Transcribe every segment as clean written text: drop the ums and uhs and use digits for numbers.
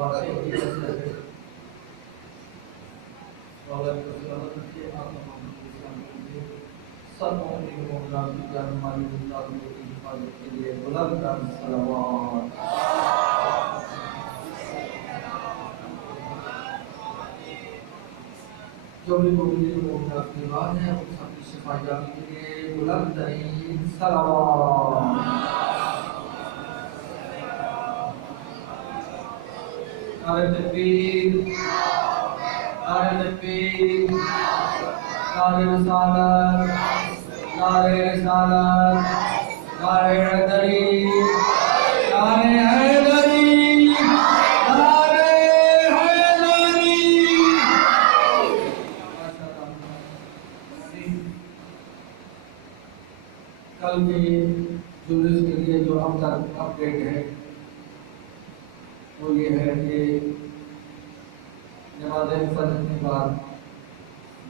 واقعی کی وجہ سے دولت کو سلامت رکھیے، آپ تمام کو سلامت رکھیے، سب مومنین و مومنات کی جان مال و اولاد کی حفاظت کے لیے بلند صلوات۔ جو بھی مومنین و مومنات کی بات ہے وہ سب کی شفا یابی کے لیے بلند ترین صلوات۔ نعرہ تکبیر، نعرہ تکبیر، نعرہ رسالت، نعرہ رسالت، نعرہ حیدری، نعرہ حیدری، نعرہ حیدری۔ کل کے جلوس کے لیے جو اب تک اپڈیٹ ہے وہ یہ ہے کہ نماز فجر کے بعد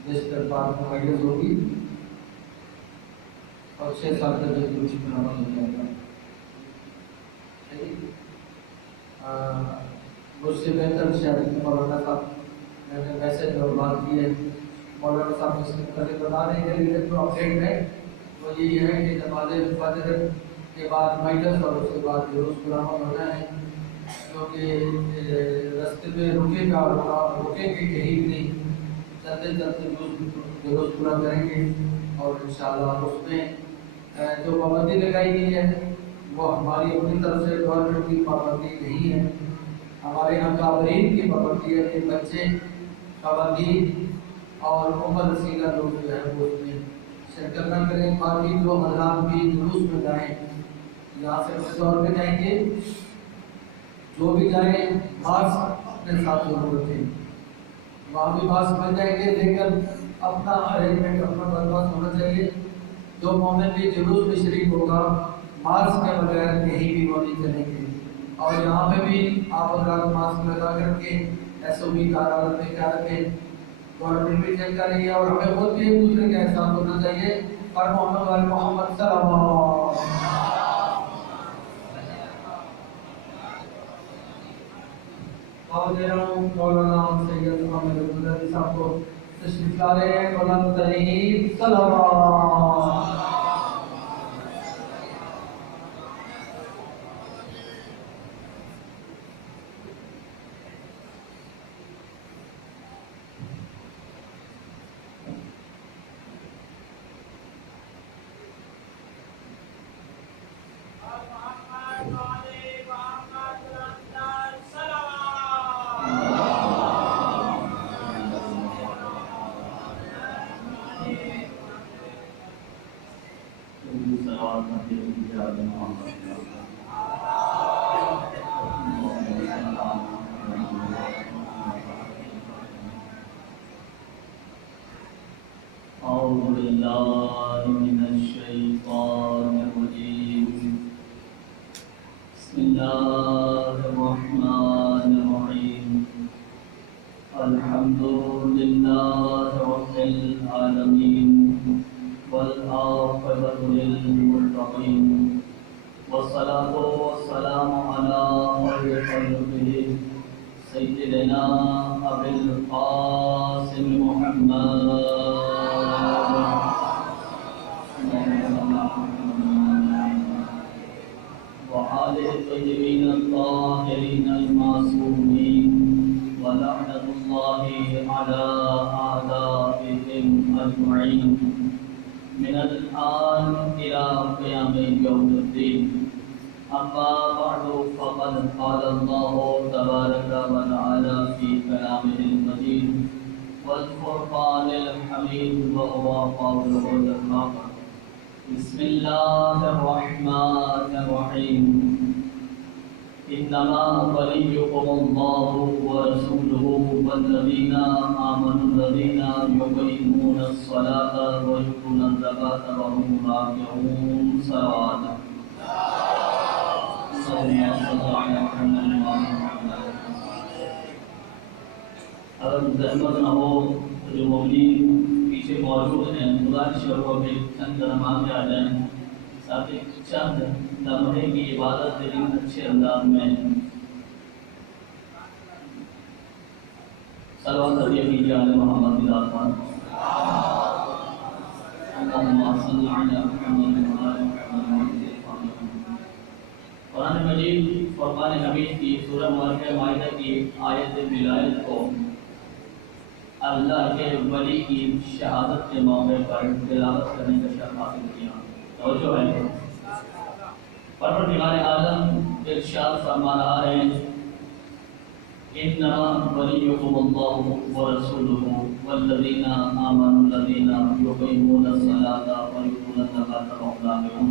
رجسٹر پارک مقرر ہوگی اور 6 سال تک جلوس منعقد ہو جائے گا۔ مجھ سے بہتر شاید مولانا صاحب میں نے میسج اور بات کی ہے، مولانا صاحب اس سے متعلق بتا رہے ہیں، لیکن جو اپڈیٹ ہے وہ یہی ہے کہ نماز فجر کے بعد مجلس اور اس کے بعد جلوس منعقد ہونا ہے، کیونکہ راستے میں رکے گے کہیں نہیں، چلتے چلتے جلوس پورا کریں گے اور انشاءاللہ اس میں جو پابندی لگائی گئی ہے وہ ہماری اپنی طرف سے گورنمنٹ کی پابندی نہیں ہے، ہمارے یہاں کابرین کی پابندی ہے کہ بچے پابندی اور عمر رسیدہ لوگ جو ہے وہ اس میں شرکت نہ کریں۔ باقی جو حضرات بھی جلوس میں جائیں یہاں سے اپنے طور پہ جائیں گے، جو بھی جائیں ماسک اپنے ساتھ ضرور رکھیں، وہاں بھی ماسک بن جائیں گے، لیکن اپنا ارینجمنٹ اپنا بندوبست ہونا چاہیے۔ جو مومن بھی جلوس میں شریک ہوگا ماسک کے بغیر کہیں بھی وہ نہیں چلیں گے، اور یہاں پہ بھی آپ حضرات ماسک لگا کر کے ایس او پی کا عدالت میں کیا رکھیں، گورنمنٹ بھی چیک کر رہی ہے اور ہمیں خود بھی ایک دوسرے کا احساس ہونا چاہیے۔ اور محمد صلی اللہ علیہ وسلم اور دے رہا ہوں مولانا سید محمد عبدالعزیز صاحب کو تشریف لا رہے ہیں، بلند ترین صلوات۔ أعوذ بالله من الشيطان الرجيم بسم الله الرحمن الرحيم الحمد لله رب العالمين والعاقبة للمتقين والصلاة والسلام على خير خلقه سيدنا أبي القاسم محمد وآله الطيبين الطاهرين المعصومين ولعنة الله على أعدائهم أجمعين من الآن إلى قيام يوم الدين. أما بعد فقد قال الله تبارك وتعالى في كلامه المجيد والفرقان الحميد وهو قوله الحق. بسم الله الرحمن الرحيم إنما وليكم الله ورسوله والذين آمنوا الذين يقيمون الصلاة ويؤتون الزكاة وهم راكعون صلوات اگر زحمت نہ ہو تو جو مومنین پیچھے موجود ہیں گزارش کرو کہ چند نماز میں آ جائیں، ساتھ ہی چند لمحے کی عبادت لیکن اچھے انداز میں صلوات علیہ محمد الرحمن اللہم صلی علی محمد قرآن مجید فرقان حمید کی سورہ مبارکہ مائدہ کی آیت ولایت کو اللہ کے ولی کی شہادت کے موقع پر تلاوت کرنے کا شرف حاصل کیا۔ توجہ ہے، پروردگار عالم ارشاد فرما رہا ہے انما ولیکم اللہ ورسولہ والذین آمنوا الذین یقیمون الصلاۃ ویؤتون الزکاۃ وهم راکعون۔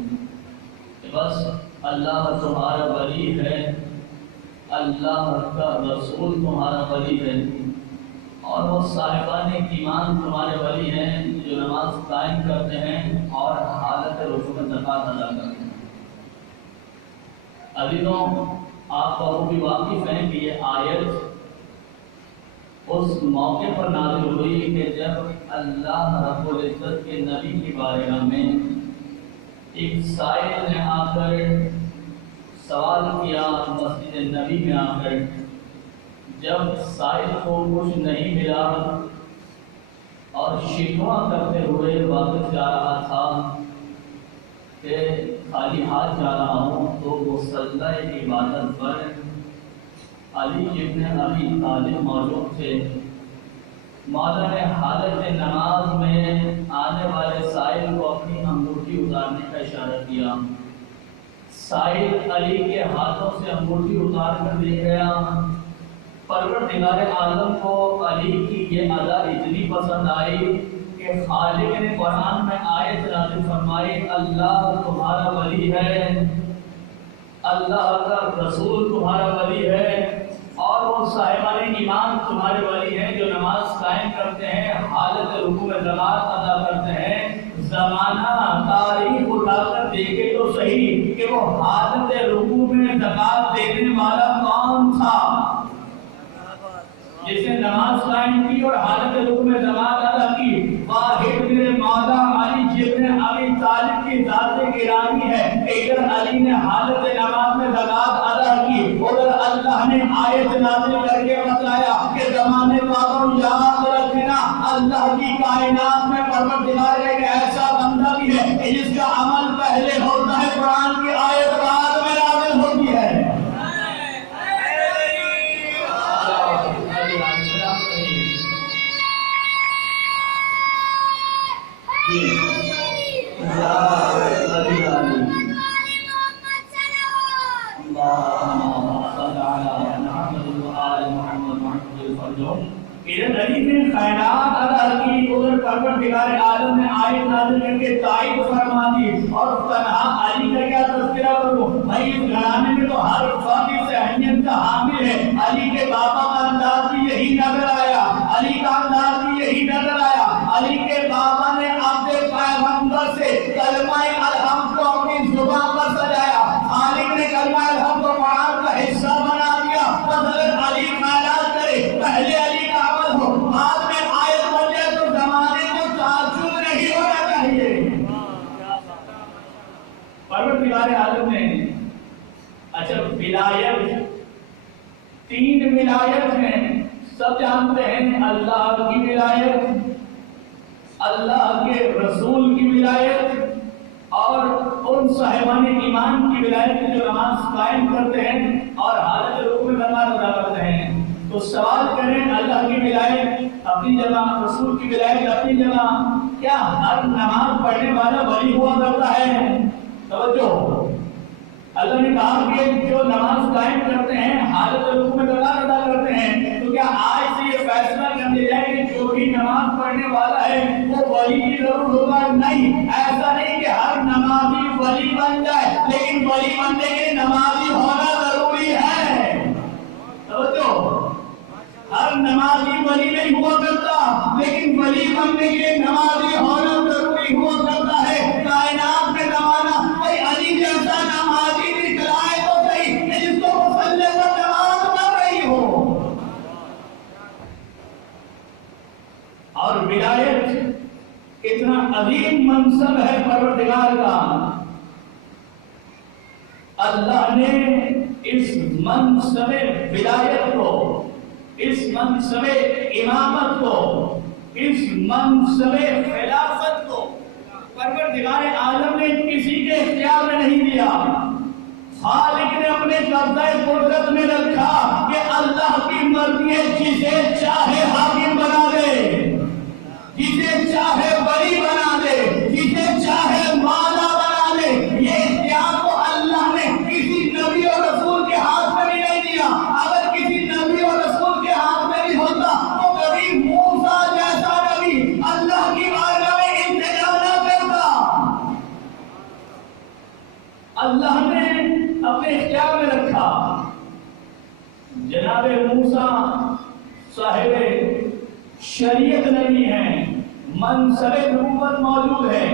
بس اللہ تمہارا ولی ہے، اللہ کا رسول تمہارا ولی ہے، اور وہ صاحبان ایمان تمہارے ولی ہیں جو نماز قائم کرتے ہیں اور حالت رکوع میں زکوٰۃ ادا کرتے ہیں۔ عزیزوں، آپ کو بھی واقف ہیں کہ یہ آیت اس موقع پر نازل ہوئی کہ جب اللہ رب العزت کے نبی کی بارگاہ میں ایک سائل نے آ کر سوال کیا مسجد نبی میں آ کر۔ جب سائل کو کچھ نہیں ملا اور شکوہ کرتے ہوئے واپس جا رہا تھا کہ خالی ہاتھ جا رہا ہوں، تو مصلی عبادت پر علی ابن ابی طالب موجود تھے۔ مولا نے حالت نماز میں آنے والے سائل کو اپنی انگوٹھی اتارنے کا اشارہ کیا۔ سائل علی کے ہاتھوں سے انگوٹھی اتار کر دے گیا۔ پروردگار عالم کو علی کی یہ ادا اتنی پسند آئی کہ خالق نے قرآن میں آیت نازل فرمائی اللہ تمہارا ولی ہے، اللہ کا رسول تمہارا ولی ہے، اور وہ صاحبان ایمان تمہارے ولی ہیں جو نماز قائم کرتے ہیں، حالت رکوع میں زکوٰۃ ادا کرتے ہیں۔ زمانہ تاریخ اٹھا کر دیکھے تو صحیح کہ وہ حالت رکوع میں زکوٰۃ دینے والا کون تھا، جس نے نماز قائم کی اور حالت رکوع میں زکوٰۃ ادا کی۔ واحد میرے مولا علی ابن ابی طالب کی ذات گرامی ہے۔ ادھر علی نے حالت نماز میں زکوٰۃ ادا کی، ادھر اللہ نے آیت نازل کر کے بتایا کہ زمانے والوں یاد رکھنا اللہ کی کائنات میں پروردگار ایک ایسا بندہ بھی ہے کہ جس کا عمل پہلے ہوتا ہے، قرآن کی آیت بعد میں نازل ہوتی ہے۔ ادھر نبی نے خیرات ادا کی، ادھر پروردگار عالم نے آیت نازل کر کے تائید فرما دی۔ اور تنہا علی کا کیا تذکرہ کروں، بھائی اس گھرانے میں تو ہر فرد سے اہمیت کا حامل ہے۔ علی کے بابا کا انداز بھی یہی نظر آیا، علی کا انداز بھی یہی نظر آیا۔ علی کے بابا نے اپنے پیغمبر سے کلمہ الحمد کو اپنی زبان پر سجایا، خالق نے کلمہ الحمد کو قرآن کا حصہ بنا دیا۔ حضرت علی خیرات کرے، پہلے علی کا عمل ہو، بعد میں آیت بن جائے تو زمانے کو تعجب نہیں ہونا چاہیے۔ پروردگار عالم نے اچھا ولایت، تین ولایت ہیں، سب جانتے ہیں، اللہ کی ولایت، اللہ کے رسول کی ولایت، اور ان صاحبان ایمان کی ولایت جو نماز قائم کرتے ہیں اور حالت رکوع میں زکوٰۃ ادا کرتے ہیں۔ تو سوال کریں، اللہ کی ولایت اپنی جگہ، رسول کی ولایت اپنی جگہ، کیا ہر نماز پڑھنے والا ولی ہوا کرتا ہے؟ توجہ، اللہ نے کہا کہ جو نماز قائم کرتے ہیں، حالت رکوع میں زکوٰۃ ادا کرتے ہیں، تو کیا آج سے یہ فیصلہ کر لیا جائے کہ جو بھی نماز پڑھنے والا ہے وہ ولی کی ضرور ہوگا؟ نہیں، ایسا نہیں کہ ہر نمازی ولی بن جائے، لیکن ولی بننے کے لیے نمازی ہونا ضروری ہے۔ توجہ، ہر نمازی ولی نہیں ہوا کرتا، لیکن ولی بننے کے لیے نمازی ہونا ضروری ہوا کرتا ہے۔ کائنات میں زمانہ کوئی علی جیسا نمازی دکھلائے تو صحیح کہ جس کو مسلح پر نماز پڑھ رہی ہو۔ اور ولایت اتنا عظیم منصب ہے پروردگار کا، اللہ نے اس منصب ولایت کو، اس منصب امامت کو، اس منصب خلافت کو پروردگار عالم نے کسی کے اختیار میں نہیں دیا، خالق نے اپنے قبضہ قدرت میں رکھا کہ اللہ کی مرضی ہے، جسے چاہے حاکم بنا دے، جسے چاہے ولی بنا دے، جسے چاہے مولا بنا دے۔ یہ اختیار تو اللہ نے کسی نبی اور رسول کے ہاتھ میں بھی نہیں دیا۔ اگر کسی نبی اور رسول کے ہاتھ میں بھی ہوتا تو کبھی موسیٰ جیسا نبی اللہ کی بارگاہ میں التجا نہ کرتا۔ اللہ نے اپنے اختیار میں رکھا۔ جناب موسیٰ صاحب شریعت نبی ہیں، منصب نبوت موجود ہے،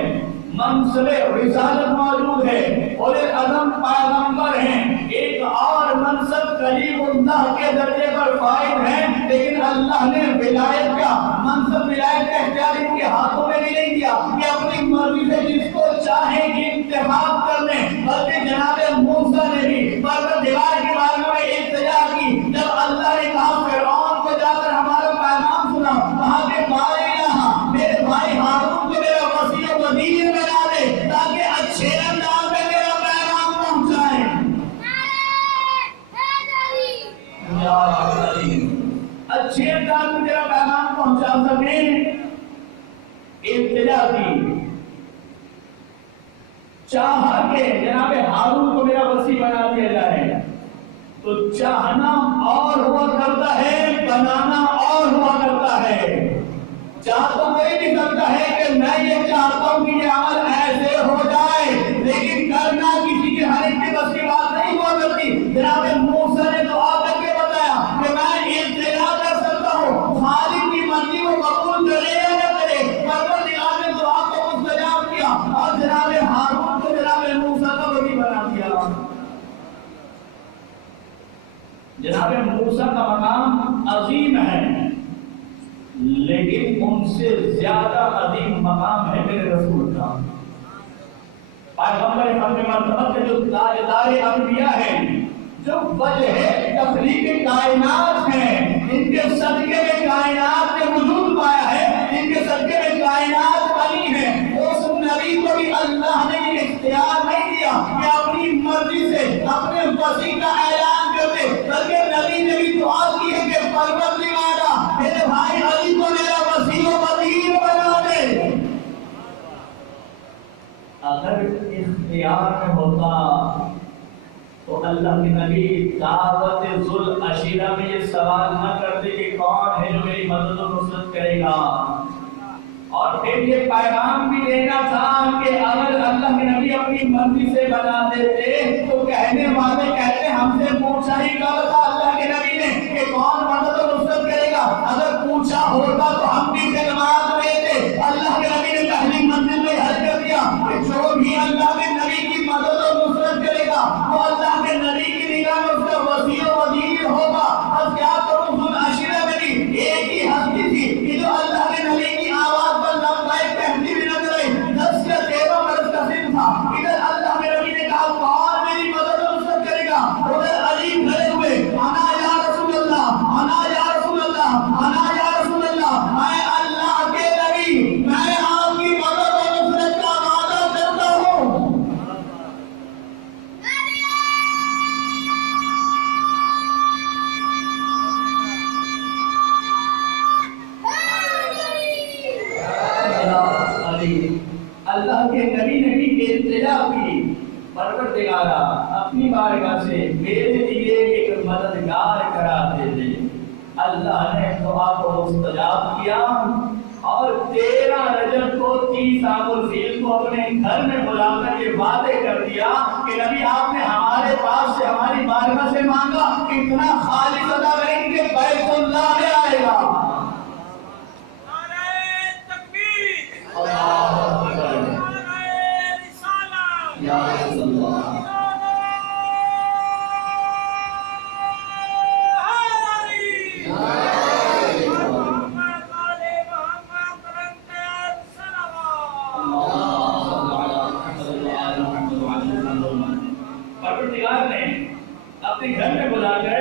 منصب رسالت موجود ہے، اور ایک عظم پیغمبر ہیں، ایک اور منصب کلیم اللہ کے درجے پر فائد ہیں، لیکن اللہ نے ولایت کا منصب، ولایت کا اختیار ان کے ہاتھوں میں بھی نہیں دیا کہ اپنی مرضی سے جس کو چاہے کہ انتخاب کر لیں، بلکہ جناب موسیٰ نے بھی پروردگار کی بارگاہ میں التجا کی۔ جب اللہ نے کہا فرعون کو جا کر ہمارا پیغام سناؤ، کہا کہ میرے بھائی ہارون کو میرا وصی و وزیر بنا دے تاکہ اچھے انداز میں میرا پیغام پہنچائے۔ اچھے انداز میں میرا پیغام پہنچا سکیں، التجا کی، چاہا کہ جناب ہارون کو میرا وصی بنا دیا جائے۔ تو چاہنا اور ہوا کرتا ہے، بنانا اور ہوا کرتا ہے۔ چاہ تو کوئی بھی کرتا ہے کہ میں یہ چاہتا ہوں کہ یہ عمل ایسے ہو جائے، لیکن کرنا کسی کے ہر ایک کے بس کی بات نہیں ہوا کرتی۔ جناب موسیٰ نے تو آپ کر کے بتایا کہ میں التجا کر سکتا ہوں، خالق کی مرضی کو قبول کرے یا نہ کرے۔ پروردگار نے دعا کو مستجاب کیا اور جناب ہارون کو جناب موسیٰ کا ولی بنا دیا۔ جناب موسیٰ کا مقام عظیم ہے، لیکن ان سے زیادہ عظیم مقام ہے میرے رسول کا۔ پیغمبر ختم مرتبہ کے جو تاجدار انبیاء ہیں، جو وجہ تخلیق کائنات ہیں، ان کے صدقے میں کائنات نے وجود پایا ہے، ان کے صدقے میں کائنات بنی ہے، اس نبی کو بھی اللہ نے یہ اختیار نہیں دیا کہ اپنی مرضی سے اپنے وصی کا اعلان کر دے، بلکہ نبی نے بھی دعا کی ہے کہ پروردگارا میرے بھائی علی کو میرا وصی و وزیر بنا دے۔ اگر اختیار میں ہوتا تو اللہ کے نبی دعوت ذوالعشیرہ میں یہ سوال نہ کرتے کہ کون ہے جو میری مدد و نصرت کرے گا، اور پھر یہ پیغام بھی دینا تھا کہ اگر اللہ کے نبی اپنی مرضی سے بنا دیتے تو کہنے والے کہتے ہم سے پوچھا ہی کب تھا اللہ کے نبی نے کہ کون مدد و نصرت کرے گا، اگر پوچھا ہوتا تو ہم بھی کلمات دیتے۔ اللہ کے نبی نے پہلی منزل میں حل کر دیا کہ جو بھی اللہ کے نبی کی مدد و نصرت کرے گا وہ اللہ کے نبی کی نگاہ میں اس کا وصی و وزیر ہوگا۔ اب کیا کروں، ذوالعشیرہ میں بھی ایک ہی ہستی تھی کہ جو اللہ کے نبی کی آواز پر لبیک کہتی بھی نہ کرے، 10 یا 13 برس کا سن تھا۔ ادھر اللہ کے نبی نے کہا کون میری مدد و نصرت کرے گا، ادھر علی کھڑے ہوئے انا یا رسول اللہ، انا یا رسول اللہ، انا یا رسول اللہ، میں اللہ کے نبی، میں آپ کی مدد و نصرت کا وعدہ کرتا ہوں۔ اللہ کے نبی نے بھی التجا کی، پروردگارا اپنی بارگاہ سے میرے لیے ایک مددگار کرا دے دے۔ اللہ نے دعا کو مستجاب کیا اور 13 رجب کو 30 عام الفیل کو اپنے گھر میں بلا کر یہ وعدے کر دیا کہ نبی آپ نے ہمارے پاس سے ہماری بارگاہ سے مانگا، اتنا خالص ادا کریں کہ بیت اللہ میں آئے گا۔ یا رسول اللہ پروردگار نے اپنے گھر میں بلا کر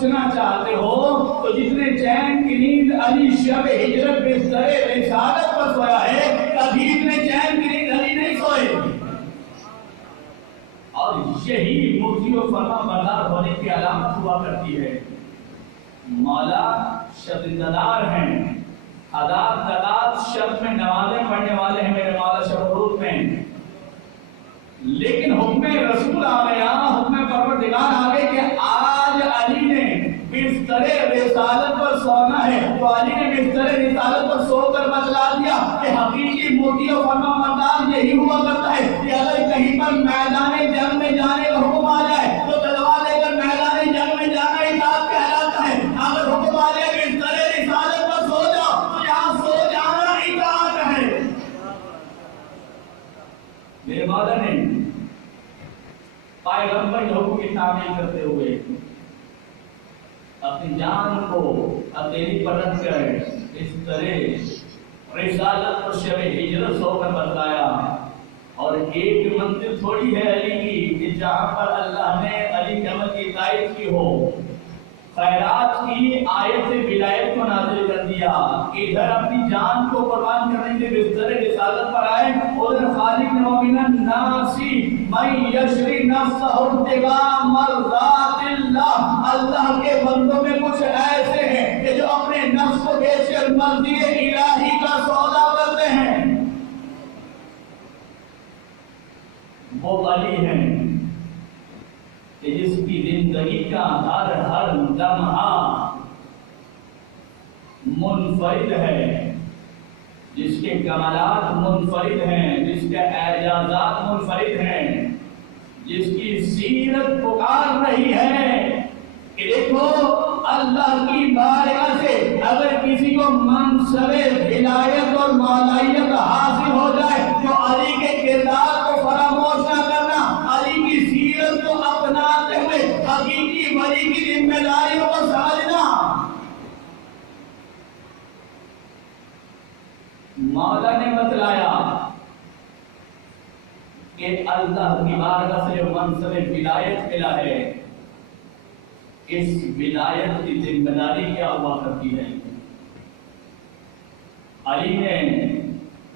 پوچھنا چاہتے ہو تو جتنے چین کی نیند علی شب ہجرت بستر رسالت پر سویا ہے، کبھی اتنے چین کی نیند علی نہیں سوئے. اور یہی مفتی و فرما بردار ہونے کی علامت ہوا کرتی ہے. مولا شدیددار ہیں، ہزار تعداد شب میں نمازیں پڑھنے والے ہیں میرے مولا شب روز میں، لیکن حکم رسول آ گیا، حکم پروردگار آ گئے کہ آج علی نے بستر رسالت پر سونا ہے. تو علی نے بستر رسالت پر سو کر بتلا دیا کہ حقیقی مفتی و فرما بردار یہی ہوا کرتا ہے کہ اگر کہیں پر میدان جنگ میں جانے کا حکم آ جائے تو تلوار لے کر میدان جنگ میں جانا اطاعت کہلاتا ہے. اگر حکم آ جائے بستر رسالت پر سو جاؤ تو یہاں سو جانا اطاعت ہے. میرے مولا نے پیغمبر کے حکم کی تعمیل کرتے ہوئے اپنی جان کو اکیلی پر رکھ کر اس طرح رسالت پر شب ہجرت سو کر بتلایا. اور ایک منزل تھوڑی ہے علی کی کہ جہاں پر اللہ نے علی کے عمل کی تائید کی ہو، خیرات کی آیت سے ولایت کو نازل کر دیا. ادھر اپنی جان کو قربان کرنے کے بستر رسالت پر آئے، ادھر خالق نے ومن الناس من یشری نفسہ ابتغاء مرضات اللہ، اللہ کے بندوں میں کچھ ایسے ہیں کہ جو اپنے نفس کو بیچ کر مرضی الہی کا سودا کرتے ہیں. وہ علی ہیں کہ جس کی زندگی کا ہر لمحہ منفرد ہے، جس کے کمالات منفرد ہیں، جس کے اعجازات منفرد ہیں، جس کی سیرت پکار رہی ہے کہ دیکھو اللہ کی بارگاہ سے اگر کسی کو منصب ولایت اور مولائیت حاصل ہو جائے تو علی کے کردار کو فراموش نہ کرنا، علی کی سیرت کو اپناتے ہوئے حقیقی ولی کی ذمہ داریوں کو سمجھنا. مولا نے بتلایا کہ اللہ کی بارگاہ سے جو منصب ولایت ملا ہے، اس ولایت کی ذمہ داری کیا ہوا کرتی ہے. علی نے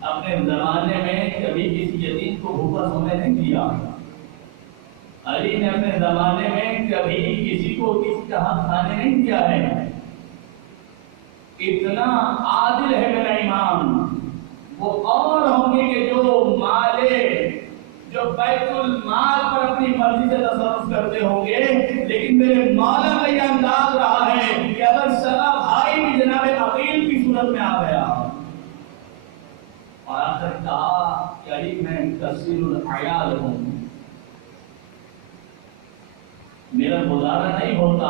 اپنے زمانے میں کبھی کسی یتیم کو بھوکا سونے نہیں دیا. علی نے اپنے زمانے میں کبھی کسی کو کسی کا حق کھانے نہیں دیا ہے. اتنا عادل ہے میرا امام. وہ اور ہوں گے کہ جو مالے جو بیت المال پر اپنی مرضی سے تصرف کرتے ہوں گے، لیکن میرے مولا کا یہ انداز رہا ہے کہ اگر سگا بھائی بھی جناب عقیل کی صورت میں آ گیا اور آخر کہا کہ علی میں کثیر العیال ہوں، میرا گزارا نہیں ہوتا،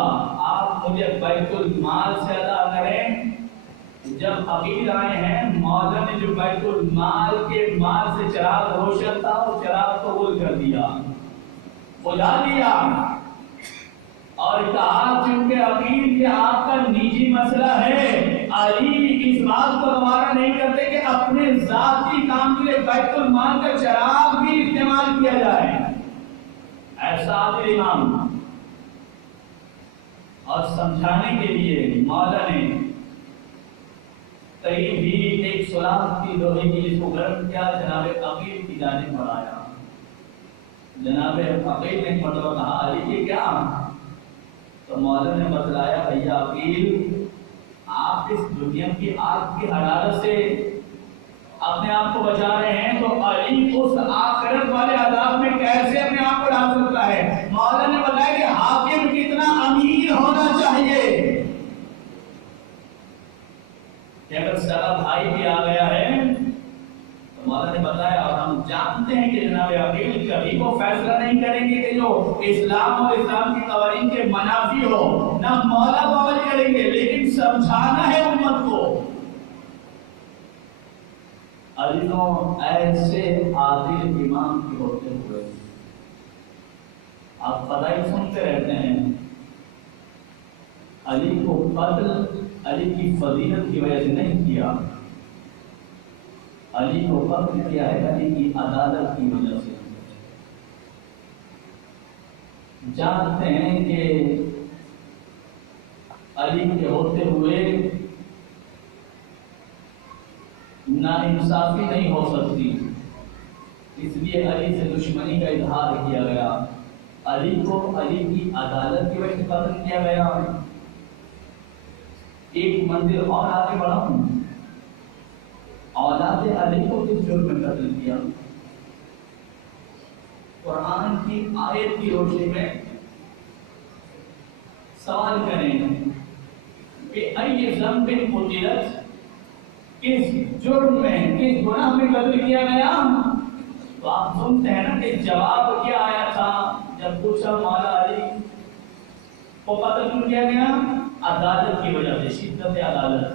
آپ مجھے بیت المال سے ادا کریں. جب عقیل آئے ہیں، مولا نے جو بیت المال کے مال سے چراغ روشن تھا وہ چراغ قبول کر دیا، بجھا دیا اور کہا چونکہ عقیل یہ آپ کا نجی مسئلہ ہے، علی اس بات کو گوارا نہیں کرتے کہ اپنے ذاتی کام کے لیے بیت المال کا چراغ بھی استعمال کیا جائے. ایسا عادل امام. اور سمجھانے کے لیے مولا نے کئی بھی ایک سوراخ کی لوہے کی جس کو گرم کیا، جناب عقیل کی جانب بڑھایا. جناب عقیل نے مرتبہ کہا علی یہ کیا؟ تو مولا نے بتلایا بھیا عقیل آپ اس دنیا کی آگ کی حرارت سے اپنے آپ کو بچا رہے ہیں تو علی اس آخرت والے عذاب میں کیسے اپنے آپ کو ڈال سکتا ہے؟ مولا نے بتایا کہ حاکم کتنا امیر ہونا چاہیے کہ اگر سگا بھائی بھی آ گیا ہے تو مولا نے بتایا. اور ہم جانتے ہیں کہ جناب عقیل کبھی وہ فیصلہ نہیں کریں گے کہ جو اسلام اور اسلام کے قوانین کے منافی ہو، نہ مولا کو عمل کریں گے، لیکن سمجھانا ہے امت کو. علی ایسے عادل امام کے ہوتے ہوئے آپ فضائی سنتے رہتے ہیں. علی کو قتل علی کی فضیلت کی وجہ سے نہیں کیا، علی کو قتل کیا ہے علی کی عدالت کی وجہ سے. جانتے ہیں کہ علی کے ہوتے ہوئے ناانصافی نہیں ہو سکتی، اس لیے علی سے دشمنی کا اظہار کیا گیا۔ علی کو علی کی عدالت کی وجہ سے قتل کیا گیا۔ ایک منزل اور آگے بڑھاؤں، اولاد علی کو کس جرم میں قتل کیا؟ قرآن کی آیت کی روشنی میں سوال کریں کہ ای ذنب قتلت، کس جرم میں، کس گناہ میں قتل کیا گیا؟ تو آپ سنتے ہیں نا کہ جواب کیا آیا تھا جب پوچھا مولا علی کو قتل کیوں کیا گیا؟ عدالت کی وجہ سے، شدت عدالت۔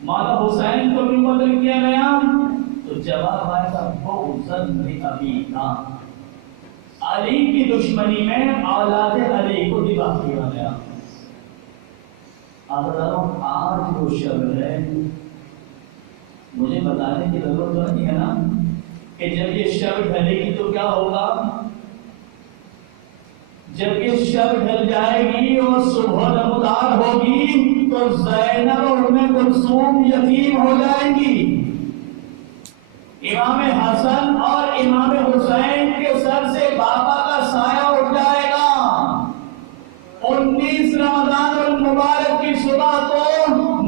مولا حسین کو کیوں قتل کیا گیا؟ تو جواب آیا تھا بغضاً لأبیک، علی کی دشمنی میں اولاد علی کو ذبح کیا گیا۔ آج وہ شب ہے، مجھے بتانے کی ضرورت تو نہیں ہے نا کہ جب یہ شب ڈھلے گی تو کیا ہوگا؟ جب یہ شب ڈھل جائے گی اور صبح نمودار ہوگی تو زینب اور ام کلثوم یتیم ہو جائیں گی۔ امام حسن اور امام حسین کے سر سے بابا کا سایہ اٹھ جائے گا۔ 19 رمضان المبارک کی صبح کو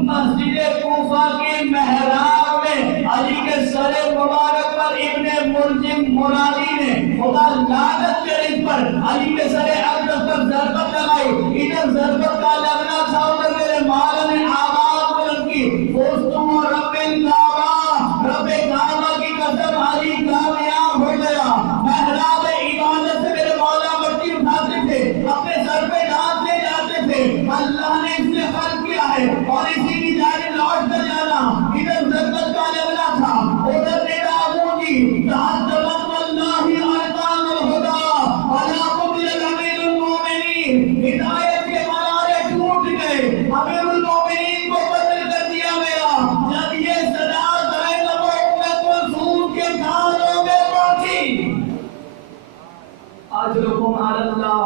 مسجد کوفہ کی محراب میں علی کے سر مبارک پر ابن ملجم منادی نے خدا لعنت کرے اس پر علی کے سر اقدس پر ضربت لگائی۔ ادھر ضربت کا لگنا تھا، ادھر میرے مولا نے آواز بلند کی، دوستوں رب الکعبہ، رب کعبہ کی قسم علی کامیاب ہو گیا۔ محراب عبادت سے میرے مولا مٹی اٹھاتے تھے، اپنے سر پہ ڈالتے جاتے تھے، اللہ نے اس سے خلق کیا ہے اور اسی کی جانب لوٹ کر جانا۔ ادھر ضربت کا لگنا تھا، ادھر میرا ابوجی تعظمت واللہ ارکان الہدی ولا قبل امیر المومنین، ہدایت کے منارے ٹوٹ گئے، امیر المومنین کو قتل کر دیا گیا۔ جب یہ صدا زینب و ام کلثوم کے کانوں میں پہنچی، اجرکم علی اللہ،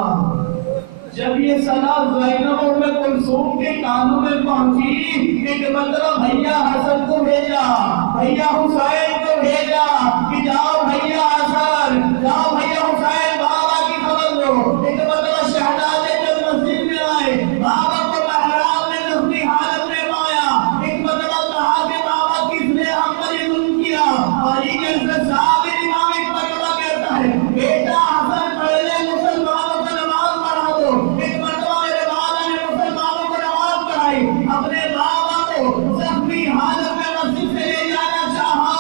جب یہ صدا زینب و ام کلثوم کے کانوں میں پہنچی، ایک مطلب بھیا حسن کو بھیجا، بھیا حسین کو بھیجا کہ جاؤ بھیا حسن، جاؤ بھیا حسین بابا کی خبر لو۔ ایک مطلب شہزادے جب مسجد میں آئے، بابا کو محراب میں زخمی حالت میں پایا، ایک مطلب کہا کہ بابا کس نے ہم پر یہ ظلم کیا؟ علی کے صاحب امام ایک مطلب کہتا ہے بیٹا حسن پڑھ لے، مسلمانوں کو نماز پڑھا دو۔ ایک مرتبہ میرے مولا نے مسلمانوں کو نماز پڑھائی، اپنے بابا کو زخمی حالت میں مسجد سے لے جانا چاہا،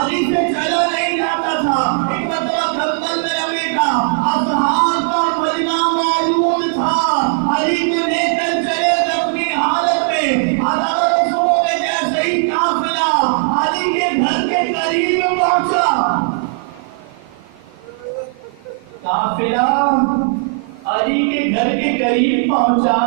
علی سے چلا نہیں جاتا تھا۔ ایک مرتبہ کمبل میں لپیٹا، اصحاب کا مجمع موجود تھا، علی کو لے کر چلے زخمی حالت میں۔ عدالت رسولوں میں جیسے ہی قافلہ علی کے گھر کے قریب پہنچا، قافلہ علی کے گھر کے قریب پہنچا،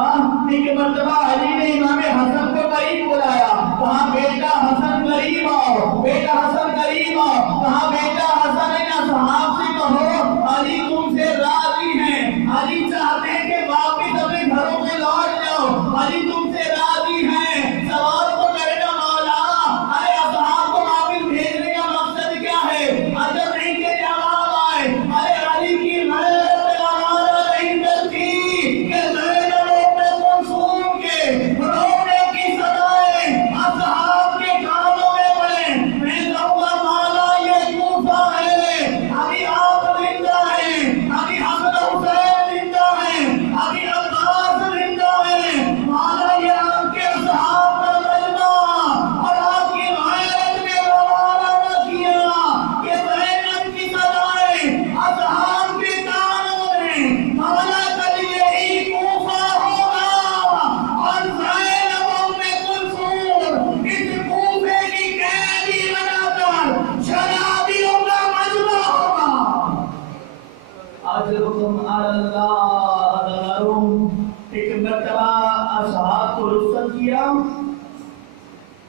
ایک مرتبہ علی نے امام حسن کو قریب بلایا، کہا بیٹا حسن قریب آؤ، بیٹا حسن قریب آؤ، کہا بیٹا حسن ان اصحاب سے کہو علی تم سے راضی ہیں، علی چاہتے ہیں کہ واپس اپنے گھروں میں لوٹ جاؤ، علی تم سے راضی ہیں۔ سوال کو کرے گا مولا ارے اصحاب کو واپس بھیجنے کا مقصد کیا ہے؟ اجر نہیں کہ جواب آئے، ارے علی کی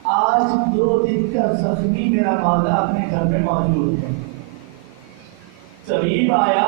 آج 2 دن کا زخمی میرا مولا اپنے گھر میں موجود ہے۔ طبیب آیا،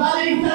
40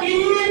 3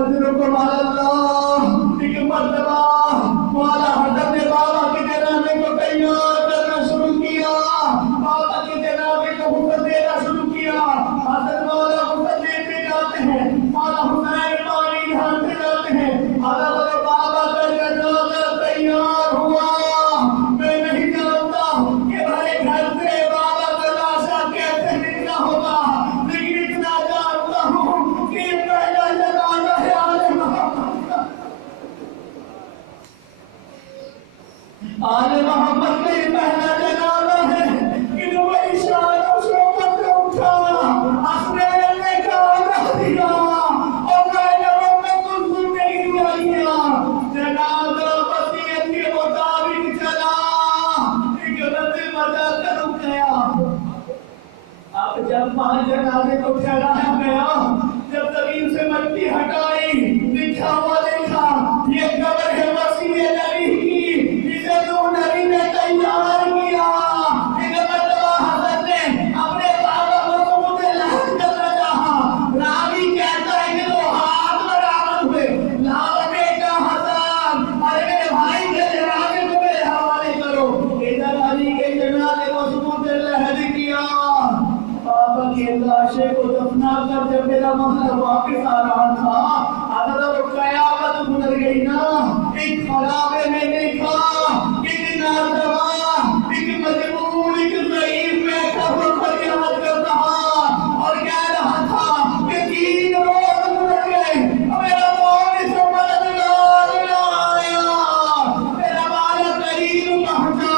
اجرکم علی اللہ. ایک مرتبہ مولا حضرت نے بابا کے جنازے کو تیار کرنا شروع کیا. بابا کے جنازے کو غسل دینا شروع کیا. حضرت مولا غسل دیتے جاتے ہیں. مولا حسین پانی ڈھالتے جاتے ہیں. حضرت بابا کا جنازہ تیار ہوا. میں نہیں جانتا کہ بھائی گھر سے بابا کا لاشا کیسے نکلا ہوگا، لیکن اتنا جانتا ہوں کہ پہلا جنازہ ہے آل محمد. آل محمد کا یہ پہلا جنازہ ہے کہ جو بڑی شان و شوکت سے اٹھا. حسنین نے کہا رکھ دیا اور میں نے کچھ نہیں کیا. جنازہ وصیت کے مطابق چلا. ایک رد بجا کر رک گیا. اب جب وہاں جنازے کو ٹھہرایا گیا، جب زمین سے مٹی ہٹائی، لکھا ہوا دیکھا یہ قبر ہے وسیع نبی کی جسے تو نبی نے تیار کیا. ایک مرتبہ حضرت نے اپنے بابا کو ثبوت لحد کرنا چاہا. راوی کہتا ہے کہ وہ ہاتھ برآمد ہوئے. لاؤ بیٹا حسن، ارے میرے بھائی کے جنازے کو میرے حوالے کرو. ادھر علی کے جنازے کو ثبوت لحد کیا. بابا کے لاشے کو دفنا کر جب میرا محل واپس آ رہا تھا، حضرت قیامت گزر گئی نا. ایک خواب میں دیکھا ایک نوجوان، ایک مجبور، ایک ضعیف بیٹھا ہوا فریاد کر رہا اور کہہ رہا تھا کہ 3 روز گزر گئے، میرا کون اس کو مددگار نہ آیا، میرا مالا قریب پہنچا.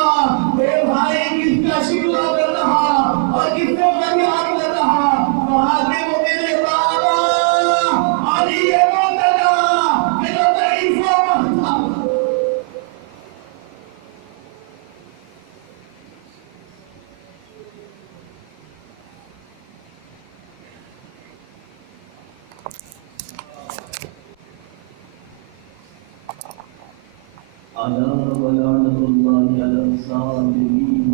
اے بھائی کس کا شکوہ کر رہا اور کس کو فریاد کر رہا؟ وہاں سے وہ میرے بابا علی مرتضیٰ میرا ضعیف و ألا ولعنة الله على الظالمين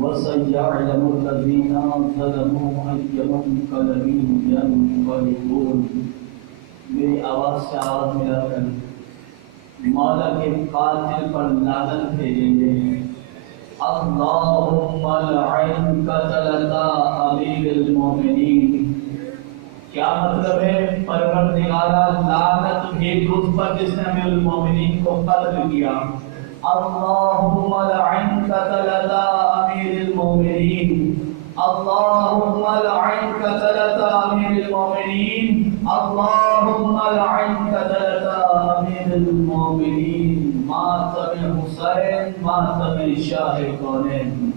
وسيعلم الذين ظلموا أي منقلب ينقلبون. میری آواز سے آواز ملا کر مولا کے قاتل پر لعنت بھیجیں گے. اللہم لعن قتلۃ امیر المومنین. کیا مطلب ہے؟ پروردگارہ لعنت بھیج اس پر جس نے امیر المومنین کو قتل کیا. اللہم لعن قتلۃ امیر المومنین. اللہم لعن قتلۃ امیر المومنین. اللہم لعن قتلۃ امیر المومنین. ماتم حسین، ماتم شاہ کونین.